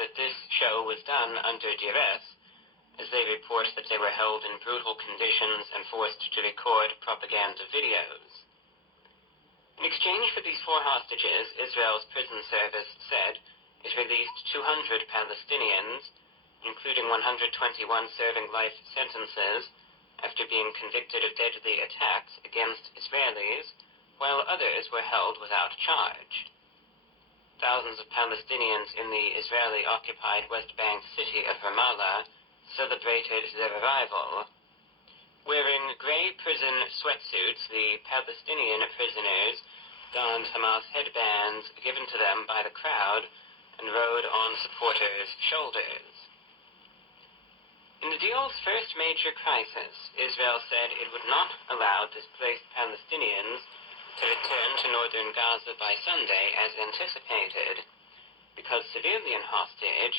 that this show was done under duress, as they report that they were held in brutal conditions and forced to record propaganda videos. In exchange for these 4 hostages, Israel's prison service said it released 200 Palestinians, including 121 serving life sentences after being convicted of deadly attacks against Israelis, while others were held without charge. Thousands of Palestinians in the Israeli-occupied West Bank city of Ramallah celebrated their arrival. Wearing gray prison sweatsuits, the Palestinian prisoners donned Hamas headbands given to them by the crowd and rode on supporters' shoulders. In the deal's first major crisis, Israel said it would not allow displaced Palestinians to return to northern Gaza by Sunday as anticipated, because civilian hostage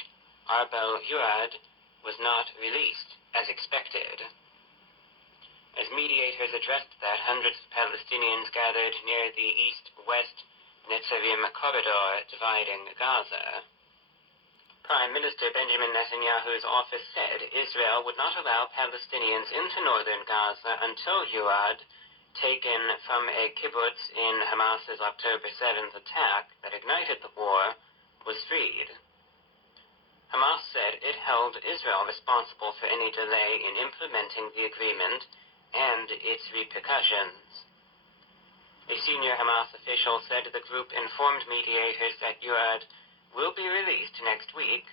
Arbel Yuad was not released as expected. As mediators addressed that, hundreds of Palestinians gathered near the east-west Netzarim corridor dividing Gaza. Prime Minister Benjamin Netanyahu's office said Israel would not allow Palestinians into northern Gaza until Yuad, taken from a kibbutz in Hamas's October 7th attack that ignited the war, was freed. Hamas said it held Israel responsible for any delay in implementing the agreement and its repercussions. A senior Hamas official said the group informed mediators that Yuad will be released next week.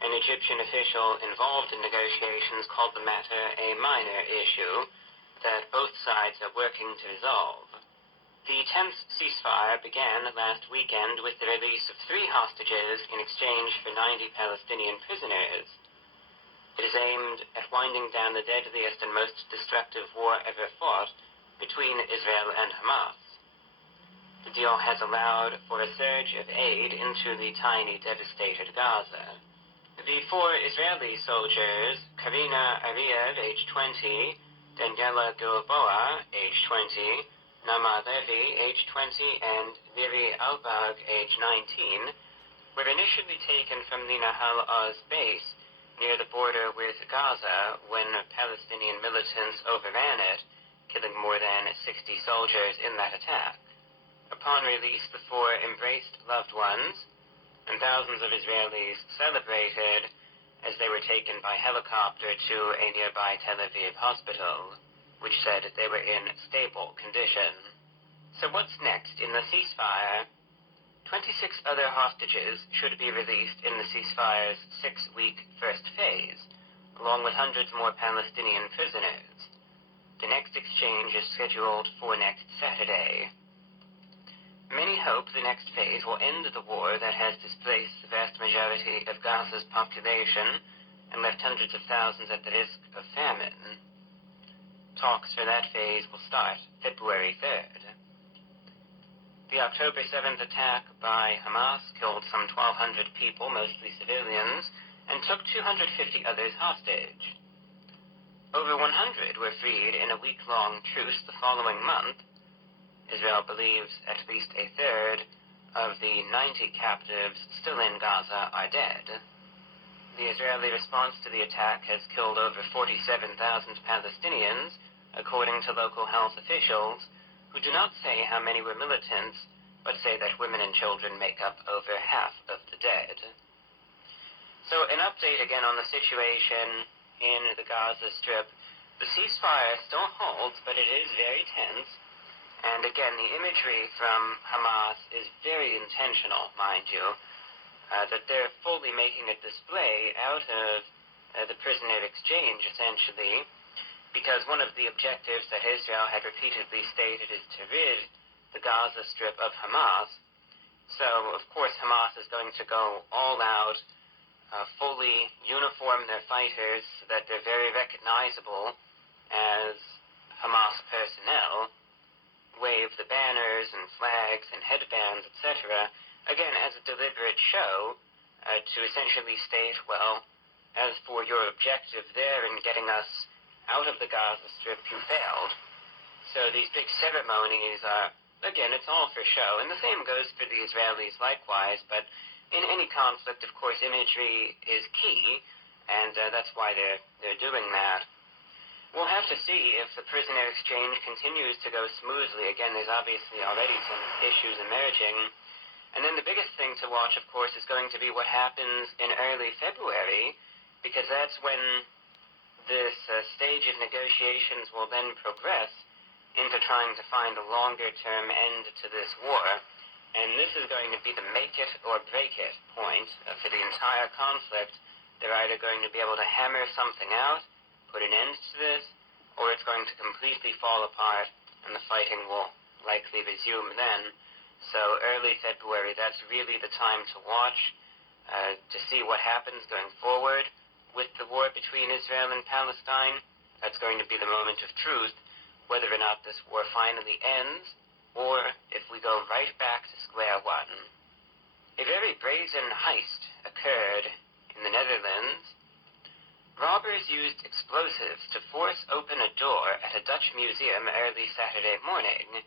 An Egyptian official involved in negotiations called the matter a minor issue that both sides are working to resolve. The tense ceasefire began last weekend with the release of 3 hostages in exchange for 90 Palestinian prisoners. It is aimed at winding down the deadliest and most destructive war ever fought between Israel and Hamas. The deal has allowed for a surge of aid into the tiny, devastated Gaza. The 4 Israeli soldiers, Karina Ariev, age 20, Daniela Gilboa, age 20, Nama Levi, age 20, and Miri Albag, age 19, were initially taken from the Nahal Oz base near the border with Gaza when Palestinian militants overran it, killing more than 60 soldiers in that attack. Upon release, the 4 embraced loved ones, and thousands of Israelis celebrated as they were taken by helicopter to a nearby Tel Aviv hospital, which said they were in stable condition. So what's next in the ceasefire? 26 other hostages should be released in the ceasefire's 6-week first phase, along with hundreds more Palestinian prisoners. The next exchange is scheduled for next Saturday. Many hope the next phase will end the war that has displaced the vast majority of Gaza's population and left hundreds of thousands at the risk of famine. Talks for that phase will start February 3rd. The October 7th attack by Hamas killed some 1,200 people, mostly civilians, and took 250 others hostage. Over 100 were freed in a week-long truce the following month. Israel believes at least a third of the 90 captives still in Gaza are dead. The Israeli response to the attack has killed over 47,000 Palestinians, according to local health officials, who do not say how many were militants, but say that women and children make up over half of the dead. So an update again on the situation in the Gaza Strip. The ceasefire still holds, but it is very tense. And again, the imagery from Hamas is very intentional, mind you, that they're fully making a display out of the prisoner exchange, essentially, because one of the objectives that Israel had repeatedly stated is to rid the Gaza Strip of Hamas. So, of course, Hamas is going to go all out, fully uniform their fighters so that they're very recognizable as Hamas personnel, wave the banners and flags and headbands, etc., again, as a deliberate show to essentially state, well, as for your objective there in getting us out of the Gaza Strip, you failed. So these big ceremonies are, again, it's all for show. And the same goes for the Israelis likewise, but in any conflict, of course, imagery is key, and that's why they're doing that. We'll have to see if the prisoner exchange continues to go smoothly. Again, there's obviously already some issues emerging. And then the biggest thing to watch, of course, is going to be what happens in early February, because that's when this stage of negotiations will then progress into trying to find a longer-term end to this war. And this is going to be the make-it-or-break-it point for the entire conflict. They're either going to be able to hammer something out, put an end to this, or it's going to completely fall apart, and the fighting will likely resume then. So early February, that's really the time to watch, to see what happens going forward with the war between Israel and Palestine. That's going to be the moment of truth, whether or not this war finally ends, or if we go right back to square one. A very brazen heist occurred in the Netherlands. Robbers used explosives to force open a door at a Dutch museum early Saturday morning,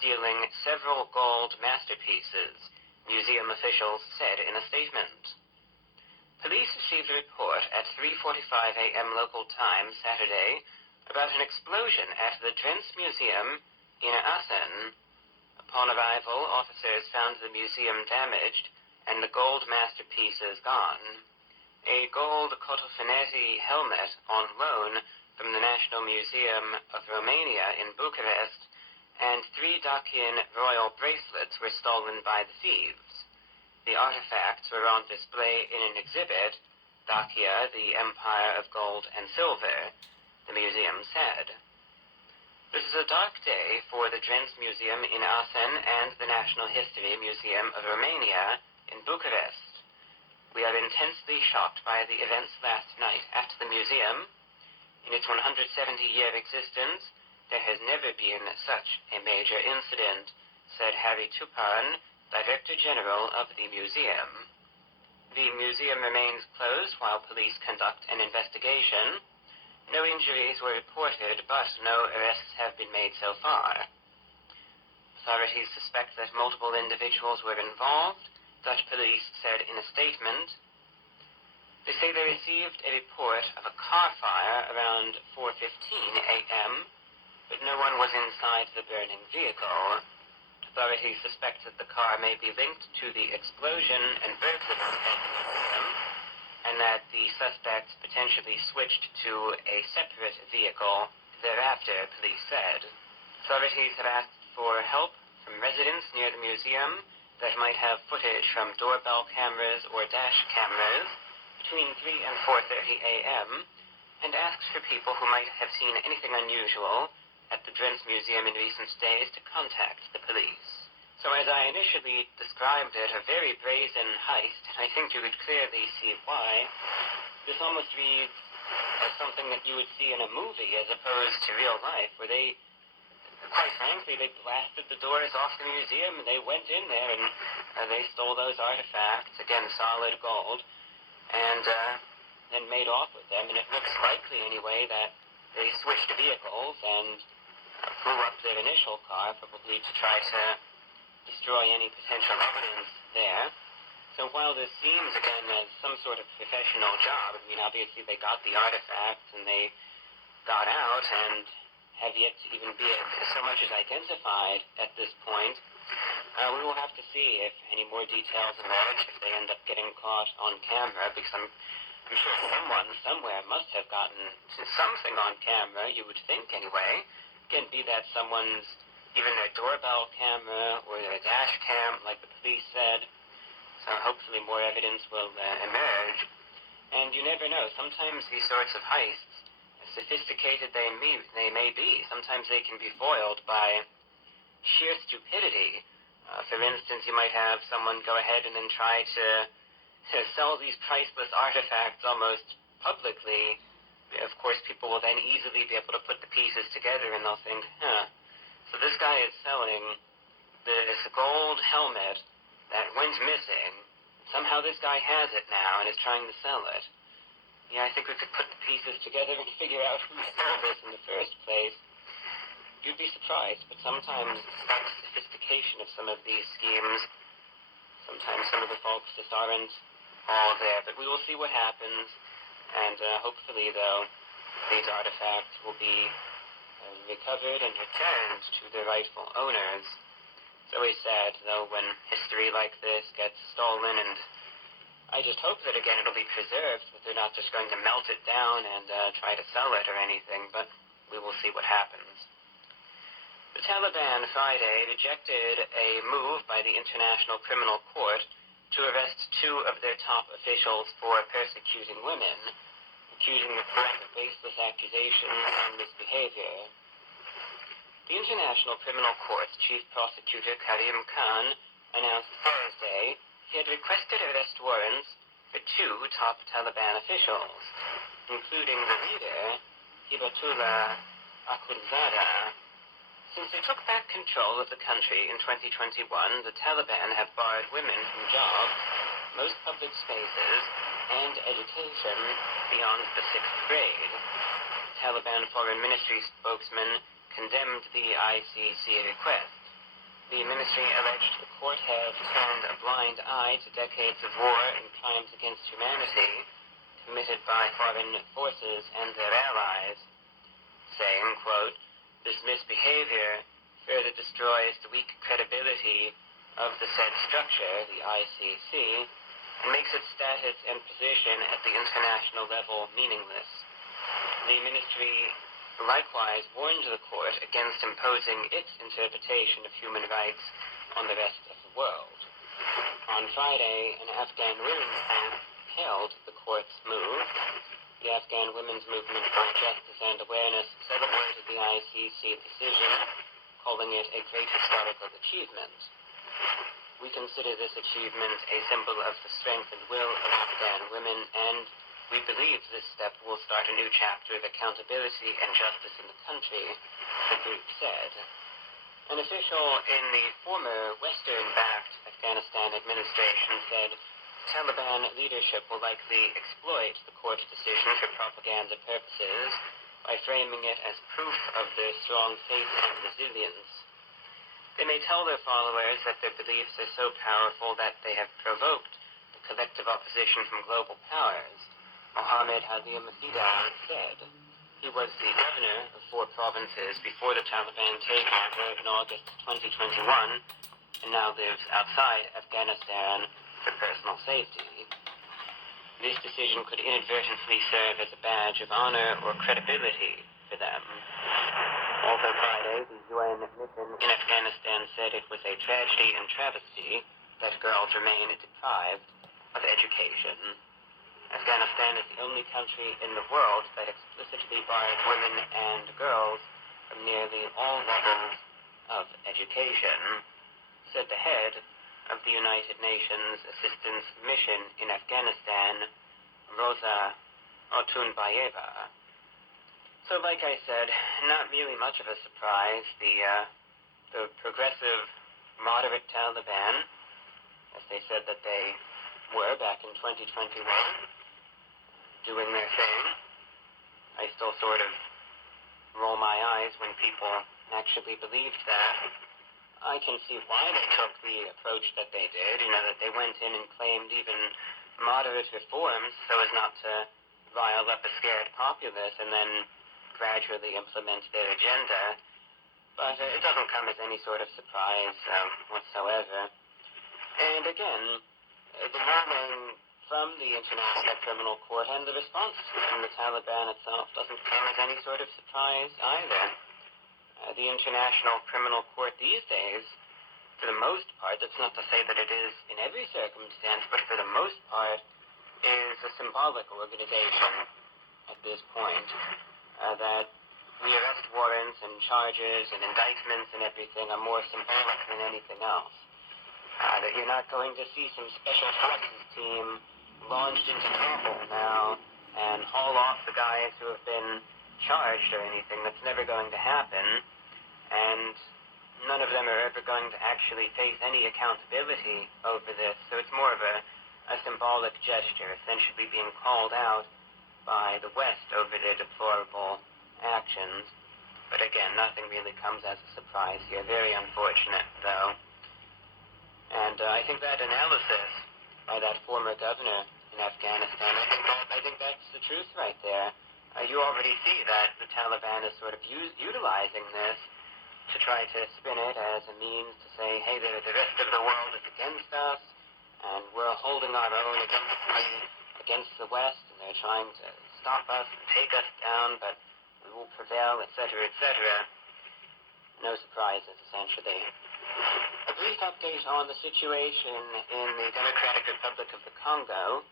stealing several gold masterpieces, museum officials said in a statement. Police received a report at 3:45 a.m. local time Saturday about an explosion at the Drents Museum in Assen. Upon arrival, officers found the museum damaged and the gold masterpieces gone. A gold Cotofanesi helmet on loan from the National Museum of Romania in Bucharest, and 3 Dacian royal bracelets were stolen by the thieves. The artifacts were on display in an exhibit, Dacia, the Empire of Gold and Silver, the museum said. This is a dark day for the Drents Museum in Assen and the National History Museum of Romania in Bucharest. We are intensely shocked by the events last night at the museum. In its 170-year existence, there has never been such a major incident, said Harry Tupan, Director General of the museum. The museum remains closed while police conduct an investigation. No injuries were reported, but no arrests have been made so far. Authorities suspect that multiple individuals were involved, Dutch police said in a statement. They say they received a report of a car fire around 4:15 a.m., but no one was inside the burning vehicle. Authorities suspect that the car may be linked to the explosion and burglary at the museum, and that the suspects potentially switched to a separate vehicle thereafter, police said. Authorities have asked for help from residents near the museum that might have footage from doorbell cameras or dash cameras between 3 and 4:30 a.m., and asked for people who might have seen anything unusual at the Drents Museum in recent days to contact the police. So as I initially described it, a very brazen heist, and I think you could clearly see why. This almost reads as something that you would see in a movie as opposed to real life, where they, quite frankly, they blasted the doors off the museum, and they went in there, and they stole those artifacts, again, solid gold, and made off with them. And it looks likely, anyway, that they switched vehicles and blew up their initial car, probably to try to destroy any potential evidence there. So while this seems, again, as some sort of professional job, I mean, obviously they got the artifacts and they got out and have yet to even be so much as identified at this point. We will have to see if any more details emerge, if they end up getting caught on camera, because I'm sure someone somewhere must have gotten something on camera, you would think anyway. Again, be that someone's, even their doorbell camera or their dash cam, like the police said. So hopefully more evidence will emerge. And you never know, sometimes these sorts of heists, as sophisticated they may be, sometimes they can be foiled by sheer stupidity. For instance, you might have someone go ahead and then try to sell these priceless artifacts almost publicly. Of course, people will then easily be able to put the pieces together and they'll think, so this guy is selling this gold helmet that went missing. Somehow this guy has it now and is trying to sell it. Yeah, I think we could put the pieces together and figure out who stole this in the first place. You'd be surprised, but sometimes it's not the sophistication of some of these schemes. Sometimes some of the faults just aren't all there, but we will see what happens, and hopefully, though, these artifacts will be recovered and returned to their rightful owners. It's always sad, though, when history like this gets stolen, and I just hope that, again, it'll be preserved, that they're not just going to melt it down and try to sell it or anything, but we will see what happens. The Taliban Friday rejected a move by the International Criminal Court to arrest two of their top officials for persecuting women, accusing the court of baseless accusations and misbehavior. The International Criminal Court's Chief Prosecutor Karim Khan announced Thursday he had requested arrest warrants for two top Taliban officials, including the leader, Hibatullah Akhundzada. Since they took back control of the country in 2021, the Taliban have barred women from jobs, most public spaces, and education beyond the 6th grade. Taliban Foreign Ministry spokesman condemned the ICC request. The ministry alleged the court had turned a blind eye to decades of war and crimes against humanity committed by foreign forces and their allies, saying, quote, "This misbehavior further destroys the weak credibility of the said structure, the ICC, and makes its status and position at the international level meaningless." The ministry likewise warned the court against imposing its interpretation of human rights on the rest of the world. On Friday, an Afghan women's group hailed the court's move. The Afghan Women's Movement for Justice and Awareness celebrated the ICC decision, calling it a great historical achievement. We consider this achievement a symbol of the strength and will of Afghan women, and we believe this step will start a new chapter of accountability and justice in the country, the group said. An official in the former Western-backed Afghanistan administration said Taliban leadership will likely exploit the court's decision for propaganda purposes by framing it as proof of their strong faith and resilience. They may tell their followers that their beliefs are so powerful that they have provoked the collective opposition from global powers, Mohammed Hadim Fida said. He was the governor of 4 provinces before the Taliban takeover in August 2021 and now lives outside Afghanistan for personal safety. This decision could inadvertently serve as a badge of honor or credibility for them. Also Friday, the UN mission in Afghanistan said it was a tragedy and travesty that girls remain deprived of education. Afghanistan is the only country in the world that explicitly bars women and girls from nearly all levels of education, said the head of the United Nations Assistance Mission in Afghanistan, Rosa Otunbayeva. So like I said, not really much of a surprise. The progressive, moderate Taliban, as they said that they were back in 2021, doing their thing. I still sort of roll my eyes when people actually believed that. I can see why they took the approach that they did, that they went in and claimed even moderate reforms so as not to rile up a scared populace and then gradually implement their agenda. But it doesn't come as any sort of surprise whatsoever. And again, the warning from the International Criminal Court and the response from the Taliban itself doesn't come as any sort of surprise either. The International Criminal Court these days, for the most part, that's not to say that it is in every circumstance, but for the most part, is a symbolic organization at this point. That the arrest warrants and charges and indictments and everything are more symbolic than anything else. That you're not going to see some special forces team launched into Kabul now and haul off the guys who have been charged or anything. That's never going to happen, and none of them are ever going to actually face any accountability over this, so it's more of a symbolic gesture, essentially being called out by the West over their deplorable actions. But again, nothing really comes as a surprise here. Very unfortunate, though. And I think that analysis by that former governor in Afghanistan, I think that's the truth right there. You already see that the Taliban is sort of utilizing this to try to spin it as a means to say, hey, the rest of the world is against us, and we're holding our own against the West, and they're trying to stop us and take us down, but we will prevail, etc., etc. No surprises, essentially. A brief update on the situation in the Democratic Republic of the Congo.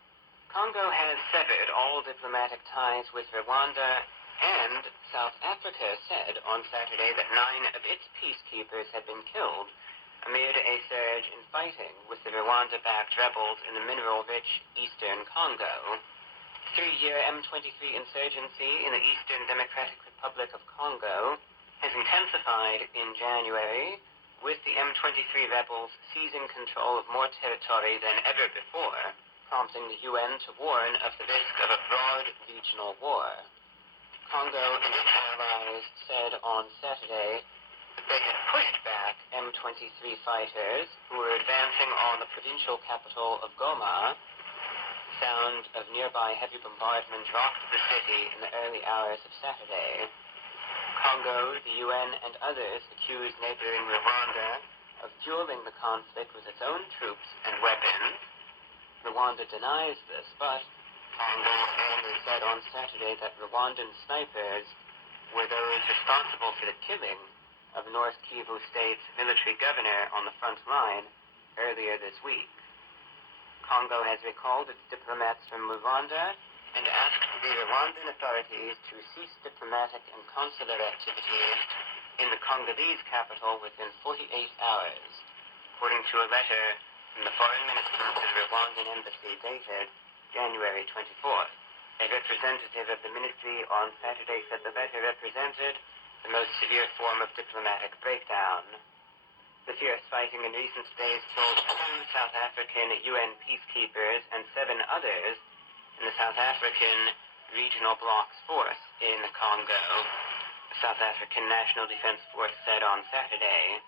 Congo has severed all diplomatic ties with Rwanda, and South Africa said on Saturday that 9 of its peacekeepers had been killed amid a surge in fighting with the Rwanda-backed rebels in the mineral-rich eastern Congo. 3-year M23 insurgency in the Eastern Democratic Republic of Congo has intensified in January, with the M23 rebels seizing control of more territory than ever before, prompting the UN to warn of the risk of a broad regional war. Congo and its allies said on Saturday that they had pushed back M23 fighters who were advancing on the provincial capital of Goma. Sound of nearby heavy bombardment rocked the city in the early hours of Saturday. Congo, the UN, and others accused neighboring Rwanda of fueling the conflict with its own troops and weapons. Rwanda denies this, but Congo only said on Saturday that Rwandan snipers were those responsible for the killing of North Kivu State's military governor on the front line earlier this week. Congo has recalled its diplomats from Rwanda and asked the Rwandan authorities to cease diplomatic and consular activities in the Congolese capital within 48 hours, according to a letter from the foreign minister to the Rwandan embassy dated January 24th. A representative of the ministry on Saturday said the letter represented the most severe form of diplomatic breakdown. The fierce fighting in recent days killed 2 South African UN peacekeepers and 7 others in the South African Regional Bloc's force in the Congo, the South African National Defense Force said on Saturday.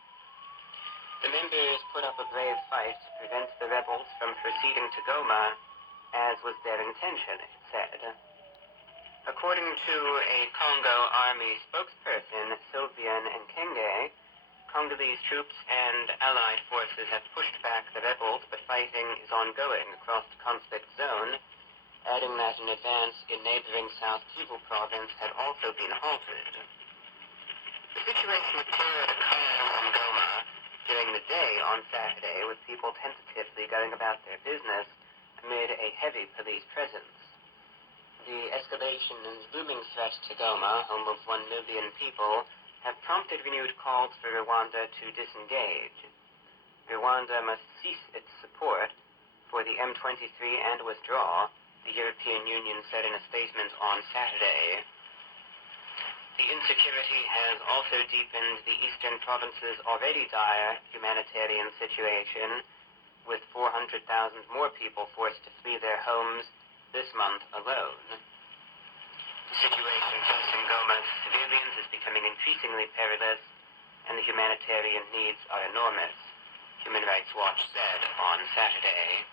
The members put up a brave fight to prevent the rebels from proceeding to Goma, as was their intention, it said. According to a Congo Army spokesperson, Sylvian Nkenge, Congolese troops and allied forces have pushed back the rebels, but fighting is ongoing across the conflict zone, adding that an advance in neighboring South Kivu province had also been halted. The situation appeared at Congo and Goma during the day on Saturday, with people tentatively going about their business amid a heavy police presence. The escalation and looming threat to Goma, home of 1 million people, have prompted renewed calls for Rwanda to disengage. Rwanda must cease its support for the M23 and withdraw, the European Union said in a statement on Saturday. The insecurity has also deepened the eastern province's already dire humanitarian situation, with 400,000 more people forced to flee their homes this month alone. The situation facing Goma's civilians is becoming increasingly perilous, and the humanitarian needs are enormous, Human Rights Watch said on Saturday.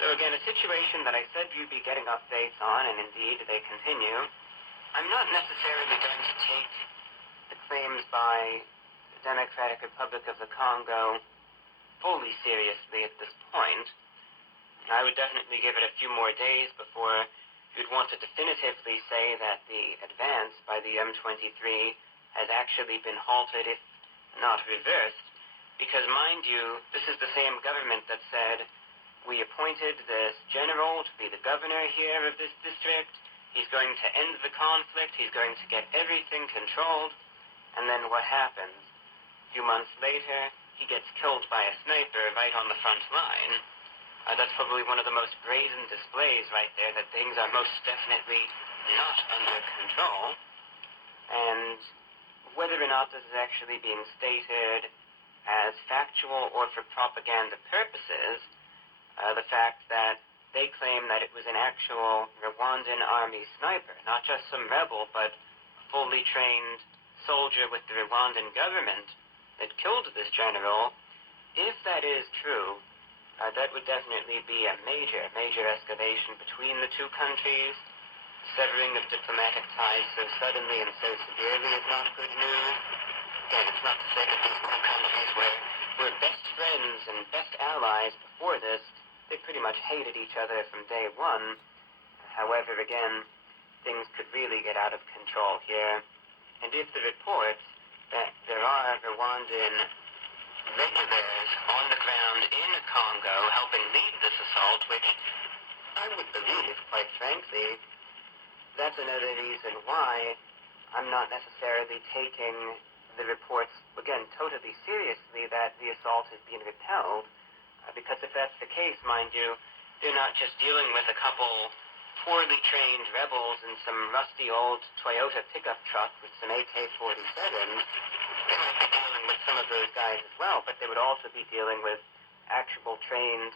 So again, a situation that I said you'd be getting updates on, and indeed they continue. I'm not necessarily going to take the claims by the Democratic Republic of the Congo fully seriously at this point. I would definitely give it a few more days before you'd want to definitively say that the advance by the M23 has actually been halted, if not reversed, because mind you, this is the same government that said, we appointed this general to be the governor here of this district, he's going to end the conflict, he's going to get everything controlled, and then what happens? A few months later, he gets killed by a sniper right on the front line. That's probably one of the most brazen displays right there, that things are most definitely not under control. And whether or not this is actually being stated as factual or for propaganda purposes, the fact that they claim that it was an actual Rwandan army sniper, not just some rebel, but a fully trained soldier with the Rwandan government that killed this general, If that is true, that would definitely be a major escalation between the two countries. Severing of diplomatic ties so suddenly and so severely is not good news. Again, it's not to say that these two countries were best friends and best allies before this. They pretty much hated each other from day one. However, again, things could really get out of control here. And if the reports that there are Rwandan regulars on the ground in Congo helping lead this assault, which I would believe, quite frankly, that's another reason why I'm not necessarily taking the reports, again, totally seriously that the assault has been repelled, because if that's the case, mind you, they're not just dealing with a couple poorly trained rebels in some rusty old Toyota pickup truck with some AK-47s. They might be dealing with some of those guys as well, but they would also be dealing with actual trained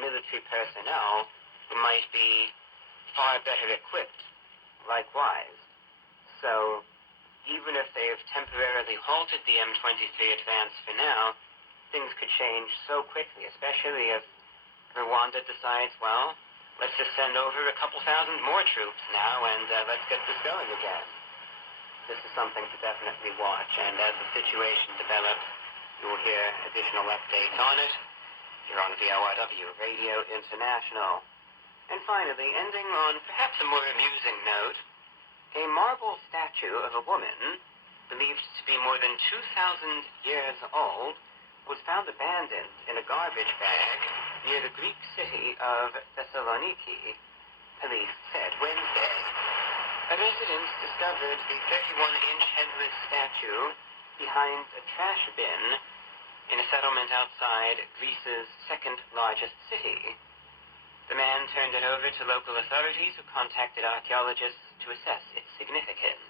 military personnel who might be far better equipped likewise. So even if they've temporarily halted the M23 advance for now, things could change so quickly, especially if Rwanda decides, well, let's just send over a couple thousand more troops now and let's get this going again. This is something to definitely watch, and as the situation develops, you will hear additional updates on it here on VORW Radio International. And finally, ending on perhaps a more amusing note, a marble statue of a woman, believed to be more than 2,000 years old, was found abandoned in a garbage bag near the Greek city of Thessaloniki, police said Wednesday. A resident discovered the 31-inch headless statue behind a trash bin in a settlement outside Greece's second-largest city. The man turned it over to local authorities who contacted archaeologists to assess its significance.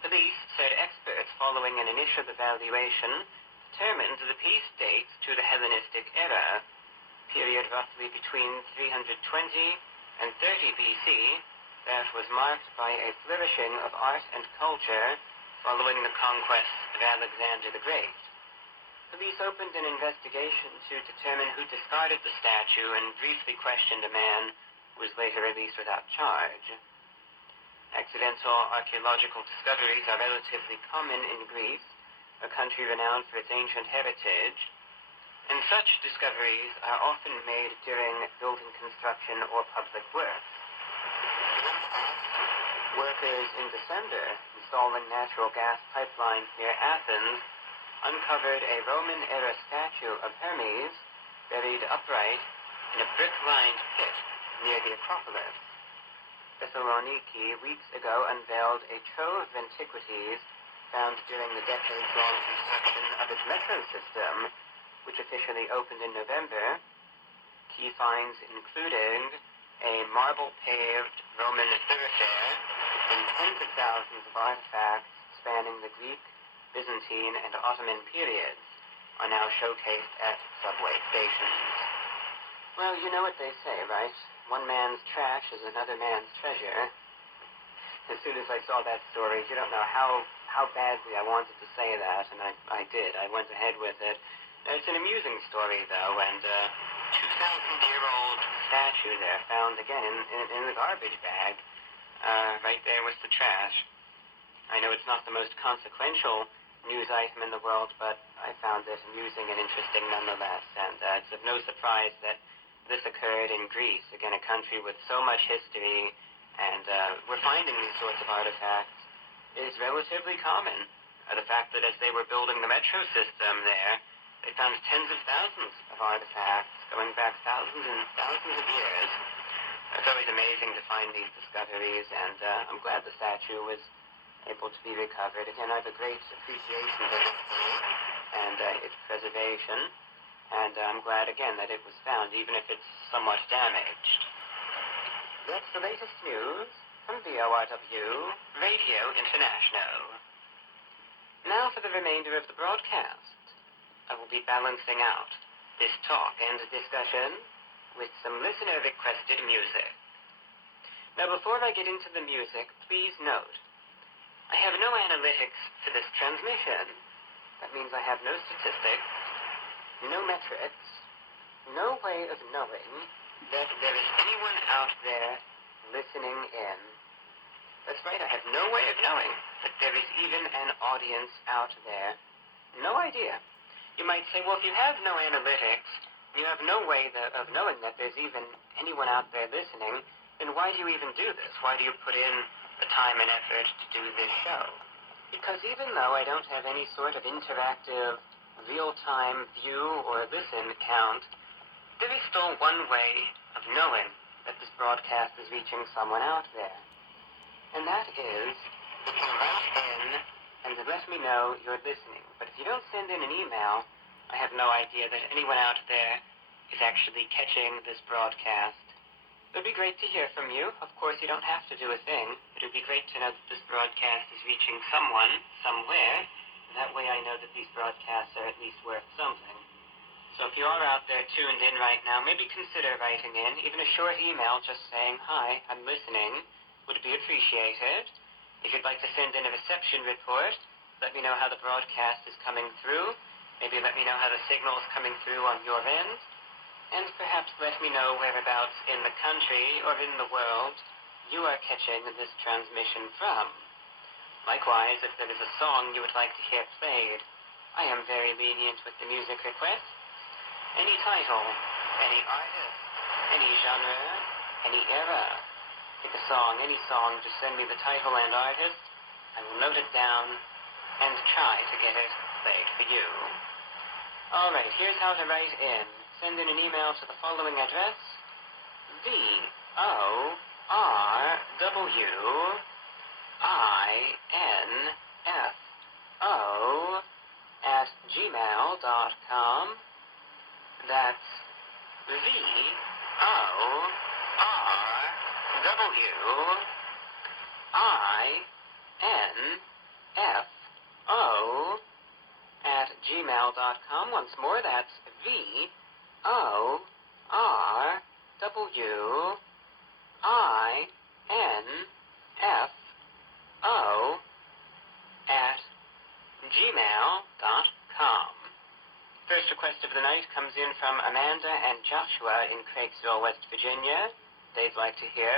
Police said experts following an initial evaluation determined the piece dates to the Hellenistic era, period roughly between 320 and 30 BC, that was marked by a flourishing of art and culture following the conquest of Alexander the Great. Police opened an investigation to determine who discarded the statue and briefly questioned a man who was later released without charge. Accidental archaeological discoveries are relatively common in Greece, a country renowned for its ancient heritage, and such discoveries are often made during building construction or public works. Workers in December installing natural gas pipelines near Athens uncovered a Roman-era statue of Hermes buried upright in a brick-lined pit near the Acropolis. Thessaloniki weeks ago unveiled a trove of antiquities found during the decades-long construction of its metro system, which officially opened in November. Key finds including a marble-paved Roman thoroughfare and tens of thousands of artifacts spanning the Greek, Byzantine, and Ottoman periods are now showcased at subway stations. Well, you know what they say, right? One man's trash is another man's treasure. As soon as I saw that story, you don't know how badly I wanted to say that, and I did. I went ahead with it. It's an amusing story, though, and 2,000-year-old statue there found again in the garbage bag, right there with the trash. I know it's not the most consequential news item in the world, but I found it amusing and interesting nonetheless, and it's of no surprise that this occurred in Greece, again, a country with so much history, and we're finding these sorts of artifacts is relatively common. The fact that as they were building the metro system there, they found tens of thousands of artifacts going back thousands and thousands of years. It's always amazing to find these discoveries, and I'm glad the statue was able to be recovered. Again, I have a great appreciation for history and its preservation, and I'm glad, again, that it was found, even if it's somewhat damaged. That's the latest news from VORW Radio International. Now for the remainder of the broadcast. I will be balancing out this talk and discussion with some listener-requested music. Now, before I get into the music, please note, I have no analytics for this transmission. That means I have no statistics, no metrics, no way of knowing that there is anyone out there listening in. That's right, I have no way of knowing that there is even an audience out there. No idea. You might say, well, if you have no analytics, you have no way of knowing that there's even anyone out there listening, then why do you even do this? Why do you put in the time and effort to do this show? Because even though I don't have any sort of interactive, real-time view or listen count, there is still one way of knowing that this broadcast is reaching someone out there. And that is, you can write in and let me know you're listening. But if you don't send in an email, I have no idea that anyone out there is actually catching this broadcast. It would be great to hear from you. Of course, you don't have to do a thing, but it would be great to know that this broadcast is reaching someone, somewhere. That way I know that these broadcasts are at least worth something. So if you are out there tuned in right now, maybe consider writing in. Even a short email just saying, hi, I'm listening, would be appreciated. If you'd like to send in a reception report, let me know how the broadcast is coming through. Maybe let me know how the signal is coming through on your end. And perhaps let me know whereabouts in the country or in the world you are catching this transmission from. Likewise, if there is a song you would like to hear played, I am very lenient with the music requests. Any title, any artist, any genre, any era. Pick a song, any song, just send me the title and artist. I will note it down and try to get it played for you. Alright, here's how to write in. Send in an email to the following address, VORWINFO@gmail.com. That's VORWINFO@gmail.com. Once more, that's VORWINFO@gmail.com. First request of the night comes in from Amanda and Joshua in Craigville, West Virginia. They'd like to hear